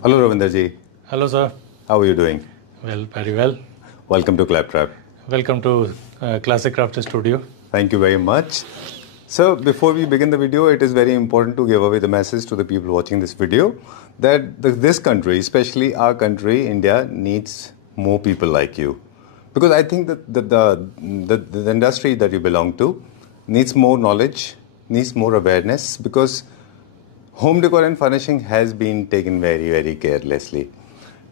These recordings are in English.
Hello, Ravinder ji. Hello, sir. How are you doing? Well, very well. Welcome to Claptrap. Welcome to Classic Craft Studio. Thank you very much. So, before we begin the video, it is very important to give away the message to the people watching this video that this country, especially our country, India, needs more people like you. Because I think that the industry that you belong to needs more knowledge, needs more awareness, because home decor and furnishing has been taken very, very carelessly.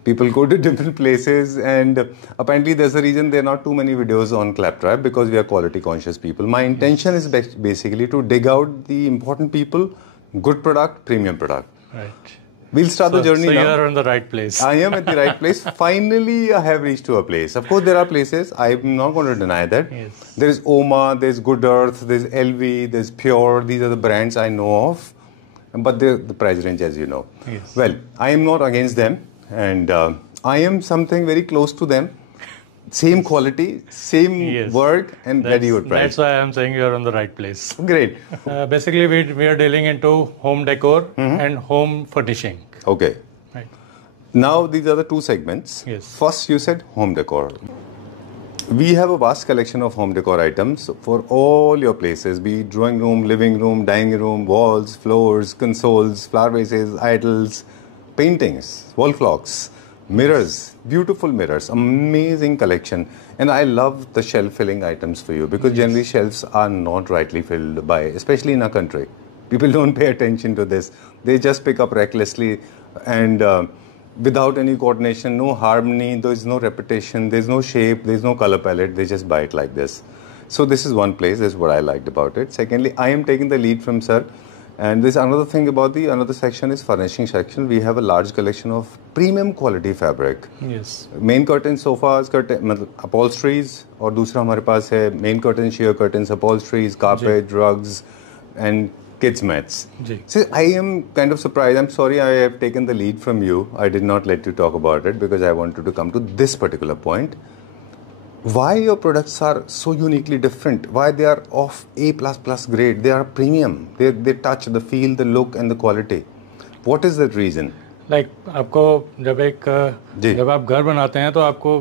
People go to different places, and apparently there's a reason there are not too many videos on Claptrap, because we are quality conscious people. My intention is basically to dig out the important people, good product, premium product. Right. We'll start the journey now. So you are in the right place. I am at the right place. Finally, I have reached to a place. Of course, there are places. I'm not going to deny that. Yes. There is Oma, there's Good Earth, there's LV, there's Pure. These are the brands I know of. But the price range, as you know. Yes. Well, I am not against them. And I am something very close to them. Same quality, same work, and very good price. That's why I am saying you are in the right place. Great. Basically, we are dealing into home decor and home furnishing. Okay. Right. Now, these are the two segments. Yes. First, you said home decor. We have a vast collection of home decor items for all your places, be it drawing room, living room, dining room, walls, floors, consoles, flower vases, idols, paintings, wall clocks, mirrors, beautiful mirrors, amazing collection. And I love the shelf filling items for you, because generally shelves are not rightly filled by, especially in our country. People don't pay attention to this. They just pick up recklessly and without any coordination, no harmony, there is no repetition, there's no shape, there's no color palette, they just buy it like this. So this is one place, that's what I liked about it. Secondly, I am taking the lead from sir. And there's another thing about another section is furnishing section. We have a large collection of premium quality fabric. Yes. Main curtains, sofas, upholsteries, और दूसरा हमारे पास है main curtains, sheer curtains, upholsteries, carpet, rugs, and kids mats. So I am kind of surprised. I'm sorry I have taken the lead from you. I did not let you talk about it because I wanted to come to this particular point. Why your products are so uniquely different? Why they are of A++ grade? They are premium. They touch the feel, the look, and the quality. What is that reason? Like आपको जब आप घर बनाते हैं तो आपको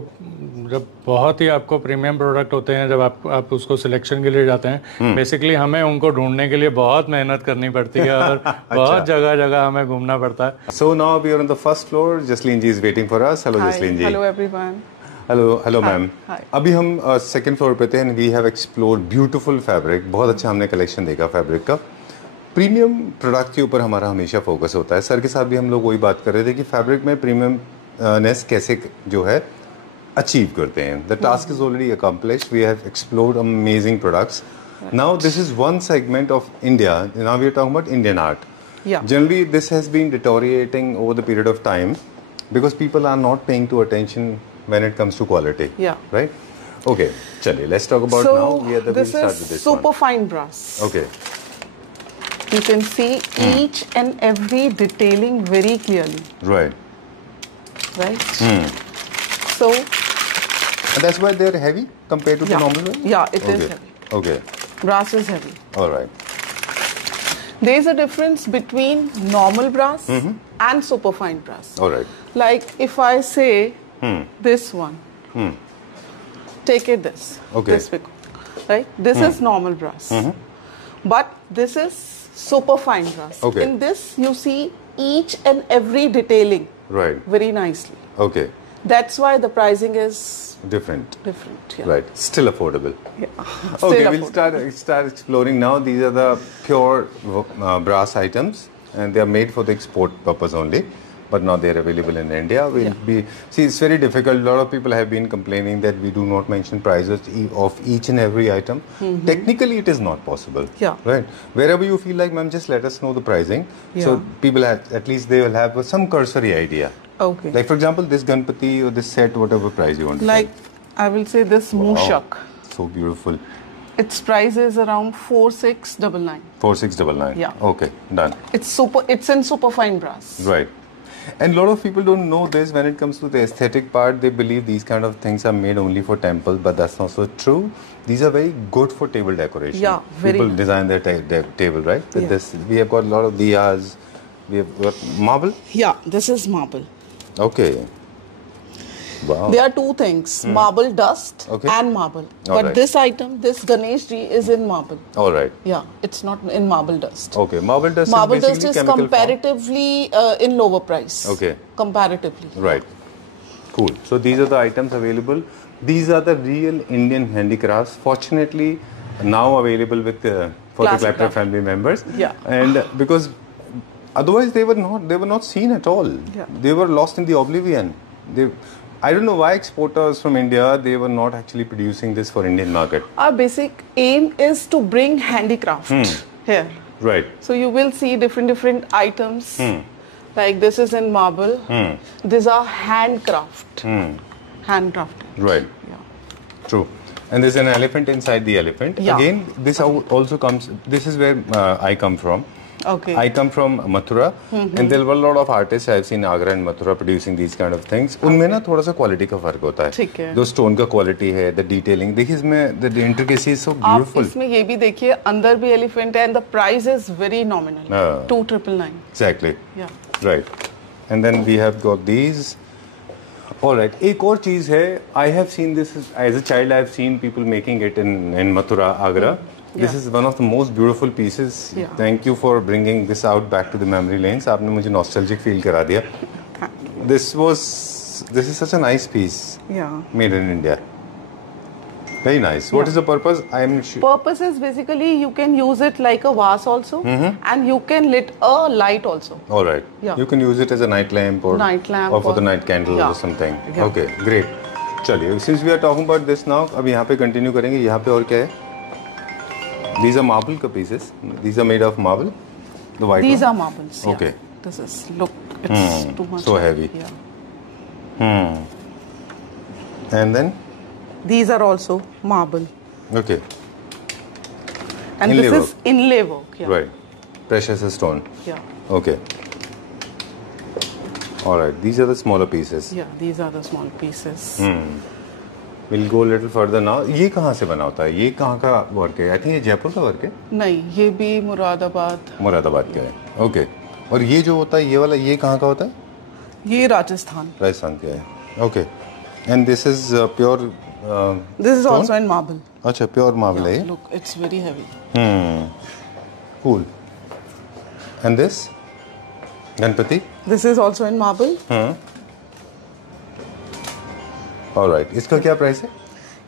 जब बहुत ही आपको प्रीमियम प्रोडक्ट होते हैं, जब आप उसको सिलेक्शन के लिए जाते हैं, बेसिकली हमें उनको ढूंढने के लिए बहुत मेहनत करनी पड़ती है और बहुत जगह हमें घूमना पड़ता है. So now we are on the first floor. Jasleen ji is waiting for us. Hello, Jasleen ji. Hello everyone. Hello ma'am. अभी हम सेकंड फ्लोर पे थे and we have explored beautiful fabric. बहुत अच्छा हमने कलेक्शन देखा फैब्रिक का. Premium product के ऊपर हमारा हमेशा फोकस होता है. सर के साथ भी हम लोग वही बात कर रहे थे कि फैब्रिक में प्रीमियम नेस कैसे जो है अचीव करते हैं. The task is already accomplished. We have explored amazing products. Now this is one segment of India. Now we are talking about Indian art. Generally, this has been deteriorating over the period of time because people are not paying too attention when it comes to quality. Right? Okay. Chaliye, let's talk about now. This is super fine brass. Okay. You can see each and every detailing very clearly. Right. So. And that's why they're heavy compared to the normal one? Yeah, it is heavy. Okay. Brass is heavy. All right. There is a difference between normal brass and superfine brass. All right. Like if I say this one, take it this. Okay. This right? This is normal brass. But this is superfine brass. Okay. In this, you see each and every detailing. Right. Very nicely. Okay. That's why the pricing is different. Yeah. Right. Still affordable. Yeah. Okay, we'll start exploring now. These are the pure brass items, and they are made for the export purpose only. But now they are available in India. See, it's very difficult. A lot of people have been complaining that we do not mention prices of each and every item. Technically, it is not possible. Yeah. Right. Wherever you feel like, ma'am, just let us know the pricing. So people at least they will have some cursory idea. Okay. Like for example, this Ganpati or this set, whatever price you want to like, I will say this Mushak. So beautiful. Its price is around 4699. 4699. Yeah. Okay, done. It's in superfine brass. Right. And a lot of people don't know this. When it comes to the aesthetic part, they believe these kind of things are made only for temple, but that's not so true. These are very good for table decoration. Yeah, very people nice. Design their table, right? With this, we have got a lot of diyas, we have got marble. Yeah, this is marble. Okay. Wow. There are two things, marble dust Okay. and marble. All But right. this item, this Ganesh ji is in marble. All right. Yeah, it's not in marble dust. Okay. Marble dust Marble is dust basically is chemical form. comparatively in lower price. Okay. Comparatively. Right. Cool. So these are the items available. These are the real Indian handicrafts. Fortunately, now available with for the Classic Clapter craft. family members. Yeah. And because otherwise they were not seen at all. Yeah. They were lost in the oblivion. I don't know why exporters from India, they were not actually producing this for Indian market. Our basic aim is to bring handicraft here. Right. So you will see different items. Like this is in marble. These are handcraft. Handcrafted. Right. Yeah. True. And there's an elephant inside the elephant. Yeah. Again, this also comes, this is where I come from. Okay. I come from Mathura, and there were a lot of artists I've seen Agra and Mathura producing these kind of things. उनमें ना थोड़ा सा quality का फर्क होता है. ठीक है. जो स्टोन का क्वालिटी है, the detailing. देखिए इसमें the intricacy is so आप beautiful. इसमें ये भी देखिए अंदर भी एलिफेंट है and the price is very nominal. 2999. Exactly. Yeah. Right. And then we have got these. All right. एक और चीज है. I have seen this as a child. I have seen people making it in Mathura, Agra. This Yeah. is one of the most beautiful pieces. Yeah. Thank you for bringing this out back to the memory lanes. आपने मुझे nostalgic feel करा दिया. This is such a nice piece. Yeah. Made in India. Very nice. What is the purpose? I am sure. Purpose is basically you can use it like a vase also, and you can lit a light also. All right. Yeah. You can use it as a night lamp or Night lamp or for or- the night candle Yeah. or something. Yeah. Okay, great. चलिए, since we are talking about this now, अब यहाँ पे continue करेंगे. यहाँ पे और क्या है? These are marble का pieces. These are made of marble. The white These one? are marbles. Yeah. Okay. This is look. It's too much. So heavy. Yeah. And then These are also marble, okay, and Inlay this work. is inlay work. Yeah. right. Precious stone. Yeah. Okay. All right. These are the smaller pieces. Yeah. These are the small pieces. We'll go a little further now. ये कहाँ से बना होता है? ये कहाँ का work है? I think ये जयपुर का वर्क है. नहीं, ये भी मुरादाबाद. मुरादाबाद का है. ओके. और ये जो होता है ये वाला ये कहाँ का होता है? ये राजस्थान. राजस्थान का है. ओके. एंड दिस इज pure. This is also in marble. अच्छा प्योर मार्बल है. Look, it's very heavy. Cool. And this Ganpati. This is also in marble. Alright. इसका क्या प्राइस है?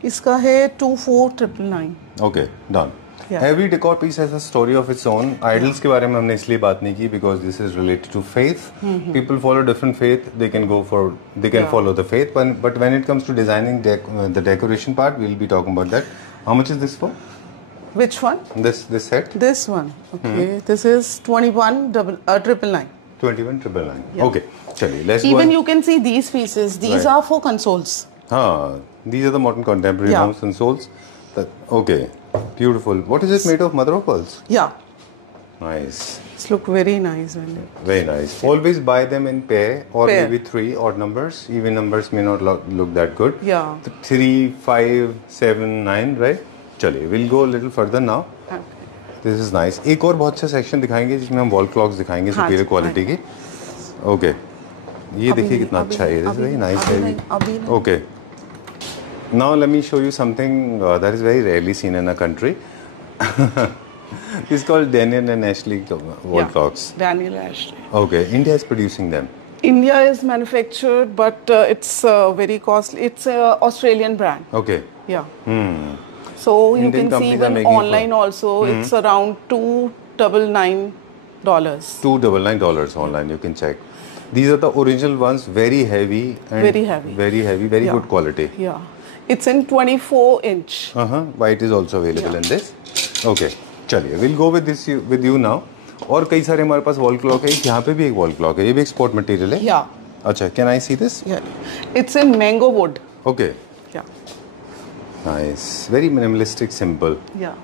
इसका है 24,999. Okay done. Yeah. Every decor piece has a story of its own. Idols के बारे में हमने इसलिए बात नहीं की because this is related to faith. People follow different faith. They can Yeah. follow the faith. But when it comes to designing the decoration part, we'll be talking about that. How much is this for? Which one? This set? This one. Okay. This is 21,999. 21,999. Yeah. Okay. चलिए. Let's go. Even you can see these pieces. These Right. are for consoles. हाँ. These are the modern contemporary Yeah. homes and souls. Okay. Beautiful. What is it made of? Mother of pearls. Yeah. Nice. It's look very nice when you. Very nice. Always buy them in pair or Pair. maybe 3 odd numbers. Even numbers may not look that good. Yeah. 3, 5, 7, 9, right? चलिए, we'll go a little further now. Okay. This is nice. एक और बहुत अच्छा section दिखाएंगे जिसमें हम wall clocks दिखाएंगे हाँ सुपीरियर जी, क्वालिटी की. ओके. ये देखिए कितना अच्छा है. This is very nice. अभी नहीं. Okay. Now let me show you something that is very rarely seen in a country. This is called Daniel and Ashley wall clocks. Daniel Ashley. Okay, India is producing them. India is manufactured, but it's very costly. It's a Australian brand. Okay. Yeah. So you Indian can see companies are even making online also. It's around $299. $299 online. You can check. These are the original ones. Very heavy. And Very heavy. Very heavy. Very Yeah. good quality. Yeah. It's in 24 inch. White is also available Yeah. in this. Okay. चलिए. We'll go with you now. और कई सारे हमारे पास wall clock है. यहाँ पे भी एक वॉल क्लॉक है. ये भी एक्सपोर्ट मटेरियल है. Yeah. अच्छा. Can I see this? Yeah. It's in mango wood. Okay. Yeah. Nice. Very minimalistic, simple. Yeah.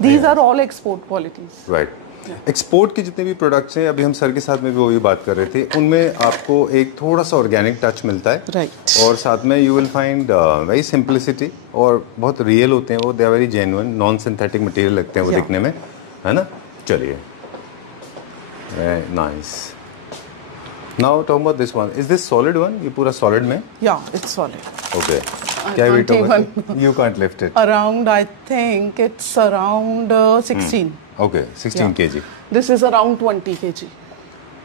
These are all export qualities. Right. Export के जितने भी प्रोडक्ट्स हैं, अभी हम सर के साथ में भी वही बात कर रहे थे, उनमें आपको एक थोड़ा सा ऑर्गेनिक टच मिलता है. Right. और साथ में you will find very simplicity और बहुत रियल होते हैं वो. They are very genuine. Non synthetic material लगते हैं वो Yeah. दिखने में, है ना. चलिए. Very nice. Now talking about this one. Is this solid one? ये पूरा solid में? Yeah, it's solid. Okay. क्या weight होगा? You can't lift it. Around, I think it's around 16. Okay, 16 kg. This is around 20 kg.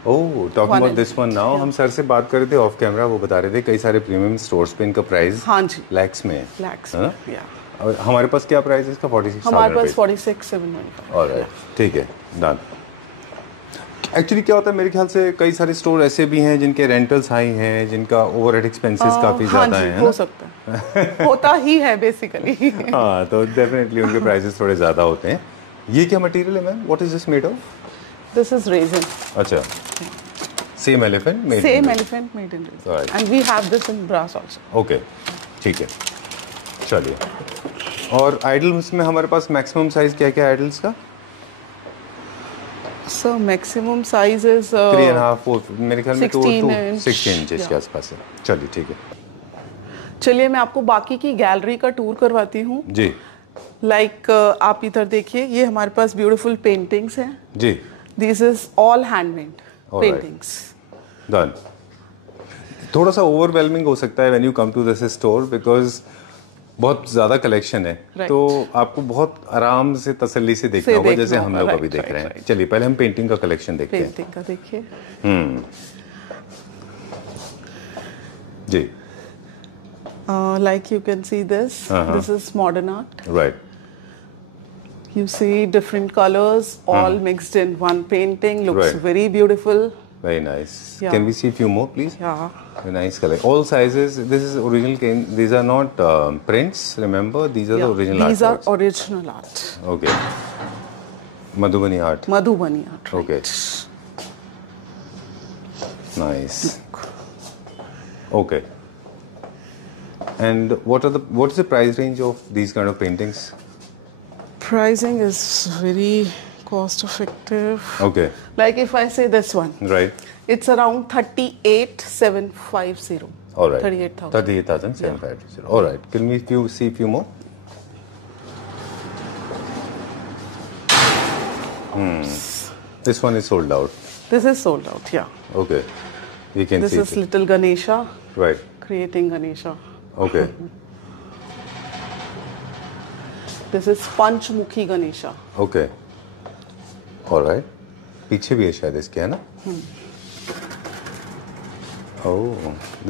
Oh, talking about this one now. हम sir से बात कर रहे थे ऑफ कैमरा, वो बता रहे थे कई सारे प्रीमियम स्टोर्स पे इनका प्राइस हाँ जी लैक्स में है. लैक्स है ना? yeah. और हमारे पास क्या प्राइस है इसका? 46. हमारे पास 46,795. ऑलराइट, ठीक है, डन. एक्चुअली क्या होता है, मेरे ख्याल से कई सारे स्टोर ऐसे भी हैं जिनके रेंटल्स हाई हैं, जिनका ओवरहेड एक्सपेंसेस काफी ज्यादा हैं. हो सकता है. होता ही है बेसिकली. हाँ, तो डेफिनेटली उनके प्राइसेस थोड़े ज्यादा होते हैं. ये क्या मटेरियल है ma'am? What is this made of? This is resin. अच्छा, same elephant made same elephant made in resin and we have this in brass also. Okay, ठीक है, चलिए. और आइडल्स में हमारे पास मैक्सिमम साइज क्या क्या है आइडल्स का? सो मैक्सिमम साइज इज 3.5 4, मेरे ख्याल में 16 इंचेस के आसपास है. चलिए, ठीक है. चलिए मैं आपको बाकी की गैलरी का टूर करवाती हूँ जी. लाइक आप इधर देखिए, ये हमारे पास ब्यूटीफुल पेंटिंग्स हैं जी. This is all handmade paintings. Done. थोड़ा सा ओवरवेलमिंग हो सकता है when you come to this store because बहुत ज्यादा कलेक्शन है. तो आपको बहुत आराम से तसल्ली से देखना होगा, जैसे हम लोग अभी देख रहे हैं. चलिए पहले हम पेंटिंग का कलेक्शन देखते हैं. पेंटिंग का देखिए. जी. Like you can see this. This is modern art. Right. You see different colors all mixed in one painting. Looks Right. very beautiful. Very nice. Yeah. Can we see a few more, please? Yeah. Very nice color. All sizes. This is original cane. These are not prints. Remember, these are the original These artworks. are original art. Okay. Madhubani art. Madhubani art. Right. Okay. Nice. Okay. And what is the price range of these kind of paintings? Pricing is very cost effective. Okay. Like if I say this one, Right. it's around 38,750. All right. 38,000. 38,750. All right. Can we see a few more? This one is sold out. This is sold out. Yeah. Okay. We can This see is it. little Ganesha. Right. Creating Ganesha. Okay. This is Panchmukhi Ganesha. Okay. All right. पीछे भी है शायद इसके, है ना? Oh,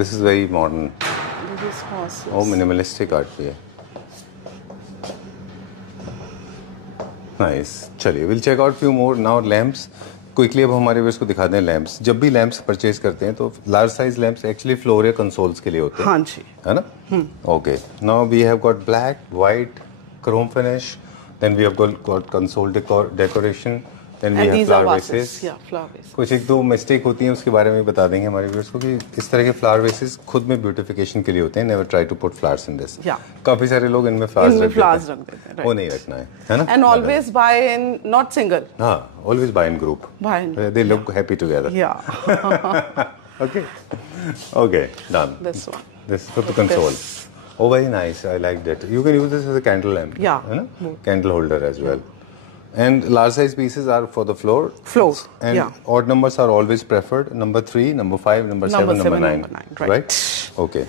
this is very modern. This is horses. Oh, minimalistic art भी है. Nice. चलिए, we'll check out few more now. Lamps. Quickly अब हमारे व्यूअर्स को दिखा दें लैंप्स. जब भी लैंप्स परचेज करते हैं तो large size lamps actually floor या कंसोल्स के लिए होते हैं. हाँ जी. है ना? Okay. Now we have got black, white, chrome finish. Then we have got console decoration. Then we have flower vases. कुछ एक दो मिस्टेक होती हैं, उसके बारे में बता देंगे हमारे व्यूअर्स को कि इस तरह के फ्लावर वेसेस खुद में ब्यूटिफिकेशन के लिए होते हैं. Never try to put flowers in this. काफी सारे लोग इनमें फ्लावर्स रख देते हैं. वो नहीं रखना है ना? And always buy in not single. हाँ, always buy in group. They look happy together. Yeah. Okay. Okay, done. This one. This is for the console. Oh, very nice. I liked it. You can use this as a candle lamp. Yeah. You know? Candle holder as well. And large size pieces are for the floor. Floor. And odd numbers are always preferred. Number 3, number 5, number 7, number 9. Right? Okay.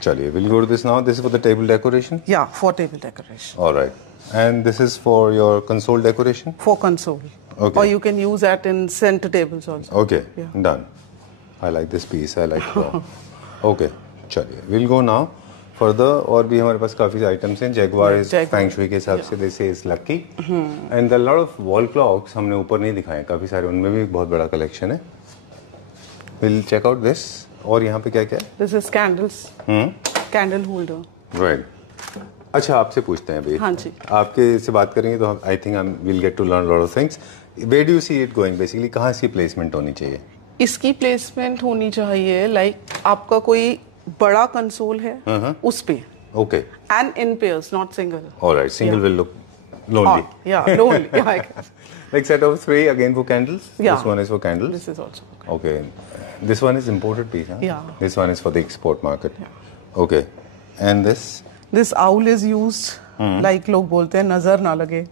Chaliye, we'll go to this now. This is for the table decoration? Yeah, for table decoration. All right. And this is for your console decoration? For console. Okay. Or you can use that in center tables also. Okay, done. I like this piece. I like it. Okay, चलिए. We'll go now further. और भी हमारे पास काफी items हैं. Jaguar is Feng Shui के हिसाब से they say is lucky. And a lot of wall clocks हमने ऊपर नहीं दिखाए. काफी सारे, उनमें भी बहुत बड़ा कलेक्शन है. We'll check out this. और यहाँ पे क्या क्या है? This is candles. Candle holder. Right. अच्छा, आपसे पूछते हैं भाई. हाँ जी. आपके से बात करेंगे तो I think we'll get to learn a lot of things. Where do you see it going? Basically, कहाँ से प्लेसमेंट होनी चाहिए? इसकी प्लेसमेंट होनी चाहिए लाइक आपका कोई बड़ा कंसोल है उस पे. Okay. And in pairs, not single. All right. Single will look lonely. Yeah, lonely. Yeah, I guess. Like set of 3 again for candles. Yeah. This one is for candles. This is also. Okay. This one is imported piece, huh? Yeah. This one is for the export market. Yeah. Okay. And this? This owl is used like लोग बोलते हैं नजर ना लगे.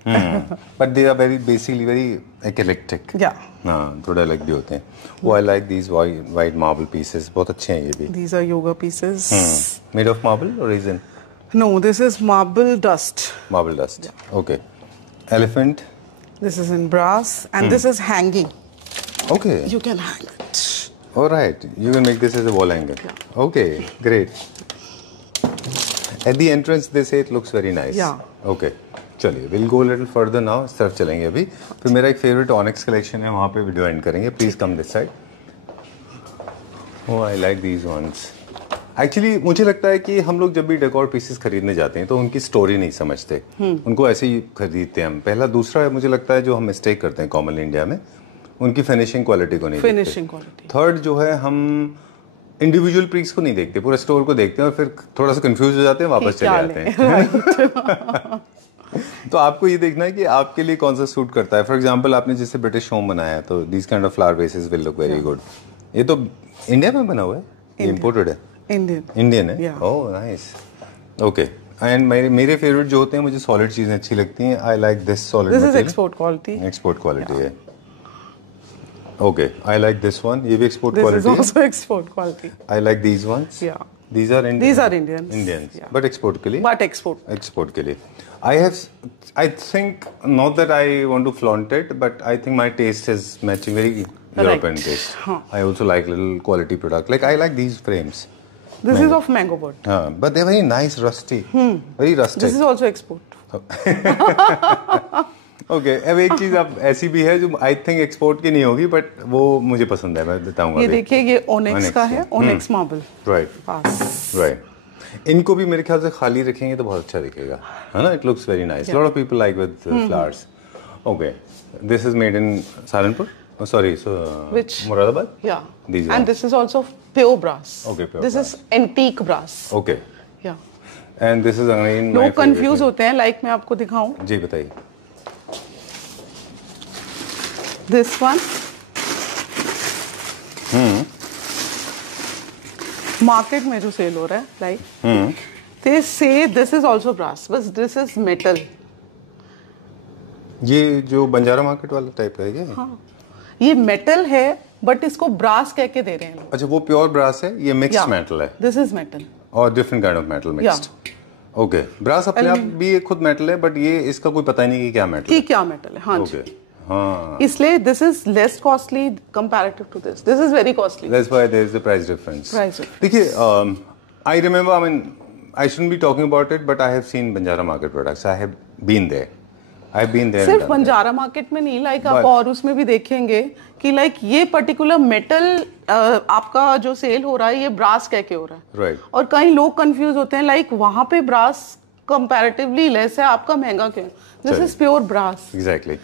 But they are very basically very eclectic. Yeah. हाँ, थोड़ा अलग भी होते हैं. Oh, I like these white marble pieces. बहुत अच्छे हैं ये भी. These are yoga pieces. Made of marble or resin? No, this is marble dust. Marble dust. Yeah. Okay. Elephant. This is in brass, and this is hanging. Okay. You can hang it. All right. You can make this as a wall hanger. Yeah. Okay. Great. At the entrance, they say it looks very nice. Yeah. Okay. चलिए, we'll go a little further now. इस तरफ चलेंगे अभी. फिर मेरा एक favorite Onyx collection है, वहाँ पे वीडियो एंड करेंगे. Please come this side. Oh, I like these ones. Actually, मुझे लगता है कि हम लोग जब भी डेकोर पीसेस खरीदने जाते हैं तो उनकी स्टोरी नहीं समझते. उनको ऐसे ही खरीदते हैं हम. पहला, दूसरा मुझे लगता है जो हम मिस्टेक करते हैं कॉमन इंडिया में, उनकी फिनिशिंग क्वालिटी को नहीं देखते. थर्ड जो है, हम इंडिविजुअल पीस को नहीं देखते, पूरे स्टोर को देखते हैं और फिर थोड़ा सा कंफ्यूज हो जाते हैं, वापस चले आते हैं. तो आपको ये देखना है कि आपके लिए कौन सा सूट करता है. फॉर एग्जांपल, आपने जैसे ब्रिटिश होम बनाया तो these kind of flower vases will look very good. ये तो इंडिया में बना हुआ है, इंपोर्टेड है? इंडियन है. Oh nice. ओके. एंड मेरे फेवरेट जो होते हैं, मुझे सॉलिड चीजें अच्छी लगती हैं. I like this solid. This is export quality. Export quality है. Okay. I like this one. ये भी एक्सपोर्ट क्वालिटी है. This is also export quality. I like these ones. Yeah. These are Indian. These are Indians. Indians. But export के लिए. But export. Export के लिए. I think not that I want to flaunt it, but I think my taste is matching very European taste. I also like little quality product. Like I like these frames. This is of mango board. But they're very nice, rusty. Very rustic. This is also export. Okay. अब एक चीज अब ऐसी भी है जो I think export की नहीं होगी, बट वो मुझे पसंद है, मैं बताऊंगा. ये देखिए, ये ओनेक्स का है. ओनेक्स मार्बल. राइट. इनको भी मेरे ख्याल से खाली रखेंगे तो बहुत अच्छा दिखेगा, है ना? It looks very nice. Lot of people like with flowers. Okay. This is made in Saharanpur. Sorry, so which Moradabad? Yeah. These and this is also pure brass. Okay, pure this brass. is antique brass. Okay. Yeah. And this is again लोग confuse होते हैं. Like मैं आपको दिखाऊं. जी बताइए. This one. Market में जो cell हो रहा है, like they say this is also brass, but this is metal. ये जो बंजारा मार्केट वाला टाइप है क्या? हाँ, ये मेटल है, बट इसको ब्रास कह के दे रहे हैं. अच्छा, वो प्योर ब्रास है, ये मिक्स्ड मेटल है. दिस इज मेटल और different kind of metal mixed. Okay. Brass अपने आप भी एक खुद मेटल है, बट ये इसका कोई पता ही नहीं कि क्या मेटल है. क्या मेटल है. हाँ जी. हाँ. इसलिए this is less costly comparative to this. This is very costly. That's why there is the price difference. देखिए, I remember, I mean, I shouldn't be talking about it, but I have seen Banjara market products. I have been there. सिर्फ Banjara market में नहीं, like आप और उसमें भी देखेंगे कि लाइक ये पर्टिकुलर मेटल आपका जो सेल हो रहा है, ये ब्रास कह के हो रहा है. राइट. और कई लोग कंफ्यूज होते हैं, लाइक वहां पे ब्रास कंपैरेटिवली लेस है, आपका महंगा क्यों? दिस इज प्योर ब्रास. एग्जैक्टली.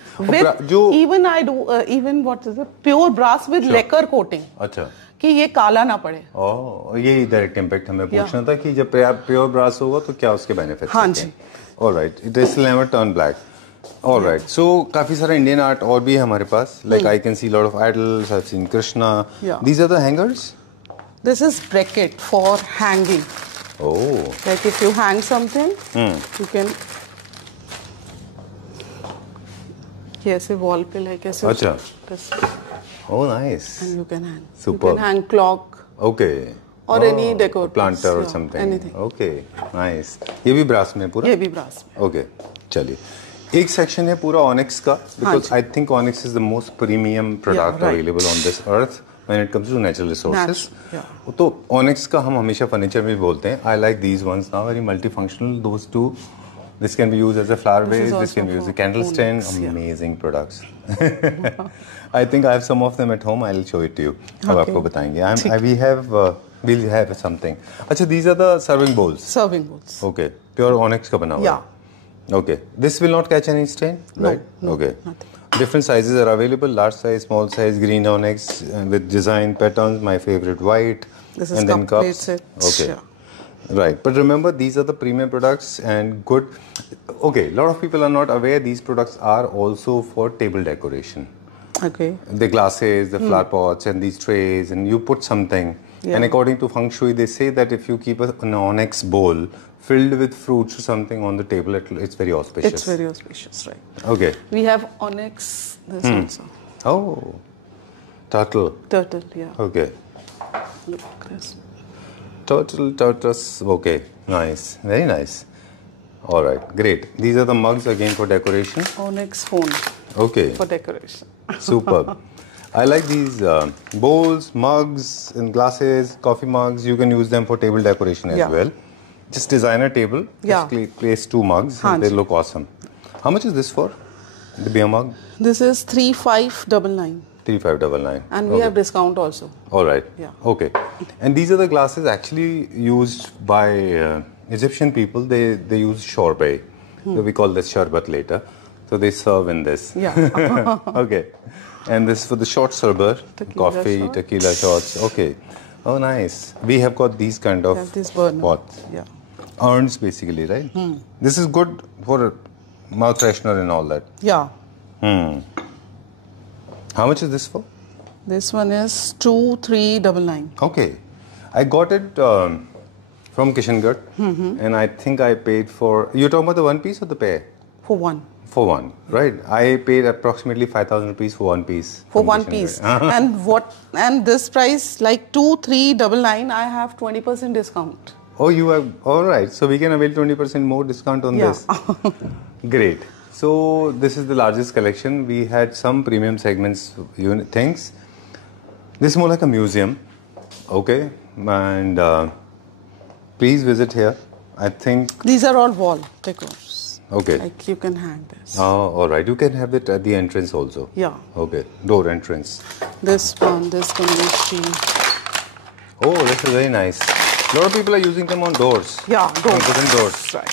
जो even I do even what is it, pure brass with lacquer coating. अच्छा. कि ये काला ना पड़े. ओह, ये डायरेक्ट इम्पैक्ट हमें पूछना था कि जब प्योर ब्रास होगा तो क्या उसके बेनिफिट्स. हाँ जी. Alright. It is never turn black. Alright, so काफी सारा इंडियन आर्ट और भी है हमारे पास. Like I can see lot of idols. I've seen Krishna. Yeah. These are the hangers. This is bracket for hanging. Oh. Like if you hang something, you can. ये ऐसे wall पे like ऐसे. अच्छा. Oh nice. And you can hang. Super. You can hang clock. Okay. Or any decor. Planter or something. Anything. Okay. Nice. ये भी brass में पूरा. ये भी ब्रास में. Okay. चलिए. एक सेक्शन है पूरा ऑनिक्स का, because I think onyx is the most premium product available on this earth when it comes to natural resources. तो ऑनिक्स का हम हमेशा फर्नीचर में बोलते हैं. I like these ones now, very multifunctional. Those two, this can be used as a flower vase, this can be used as a candle stand. Amazing products. I think I have some of them at home. I'll show it to you. अब आपको बताएंगे. We'll have something. अच्छा, these are the serving bowls. Serving bowls. Okay, pure onyx का बना हुआ. Okay, this will not catch any stain, right? No, okay. nothing. Different sizes are available: large size, small size, green onyx with design patterns. My favorite, white. This is and then cups. Okay, right. But remember, these are the premium products and good. Okay, a lot of people are not aware these products are also for table decoration. Okay. The glasses, the flower pots, and these trays, and you put something. Yeah. And according to Feng Shui, they say that if you keep an onyx bowl filled with fruits or something on the table, it's very auspicious. It's very auspicious, right? Okay. We have onyx, this also. Oh, turtle. Turtle, yeah. Okay. Look at this. Turtle, tortoise. Okay, nice. Very nice. All right, great. These are the mugs again for decoration. Onyx phone Okay. for decoration. Superb. I like these bowls, mugs, and glasses, coffee mugs. You can use them for table decoration as well. Just design a table. Yeah. Just place 2 mugs and they look awesome. How much is this for? The beer mug? This is 3599. 3599. And we have discount also. All right. Yeah. Okay. And these are the glasses actually used by Egyptian people. They use shorbet. So we call this sharbat later. So they serve in this. Yeah. Okay. And this for the short server, coffee, tequila shots. Okay. Oh, nice. We have got these kind of pots. Yeah. Urns basically, right? This is good for mouth freshener and all that. Yeah. How much is this for? This one is 2399. Okay. I got it from Kishangarh and I think I paid for... You're talking about the one piece or the pair? For one. For one, right? I paid approximately 5,000 rupees for one piece. For one piece. And this price, like 2399, I have 20% discount. Oh, you have... All right. So we can avail 20% more discount on this. Great. So this is the largest collection. We had some premium segments things. This is more like a museum. Okay. And please visit here. I think... These are all wall decors. Okay. Like you can hang this. Oh, all right. You can have it at the entrance also. Yeah. Okay. Door entrance. This one, this Ganesh. Oh, this is very nice. A lot of people are using them on doors. Yeah, doors. On different doors. Right.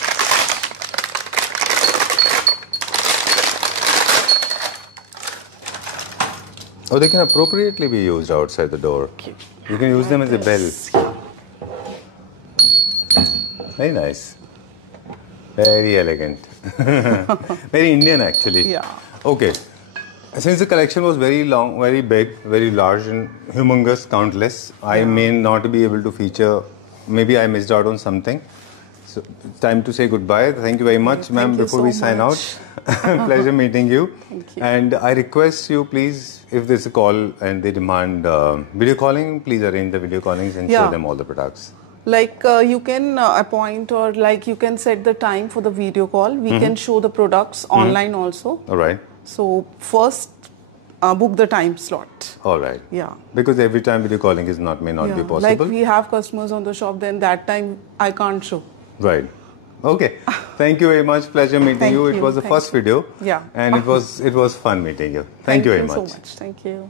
Oh, they can appropriately be used outside the door. Okay. You can use them as a bell. Very nice. Very elegant. Very Indian actually. Yeah. Okay. Since the collection was very long, very big, very large and humongous, countless, I may not be able to feature, maybe I missed out on something. So it's time to say goodbye. Thank you very much, ma'am, before we sign out. Pleasure meeting you. Thank you. And I request you, please, if there's a call and they demand video calling, please arrange the video callings and show them all the products. Like you can appoint or like you can set the time for the video call. We can show the products online also. All right. So first book the time slot. All right. Yeah. Because every time video calling may not be possible. Like we have customers on the shop, then that time I can't show. Right. Okay. Thank you very much. Pleasure meeting you. It was the first video. Yeah. And it was fun meeting you. Thank you very much. Thank you so much. Thank you.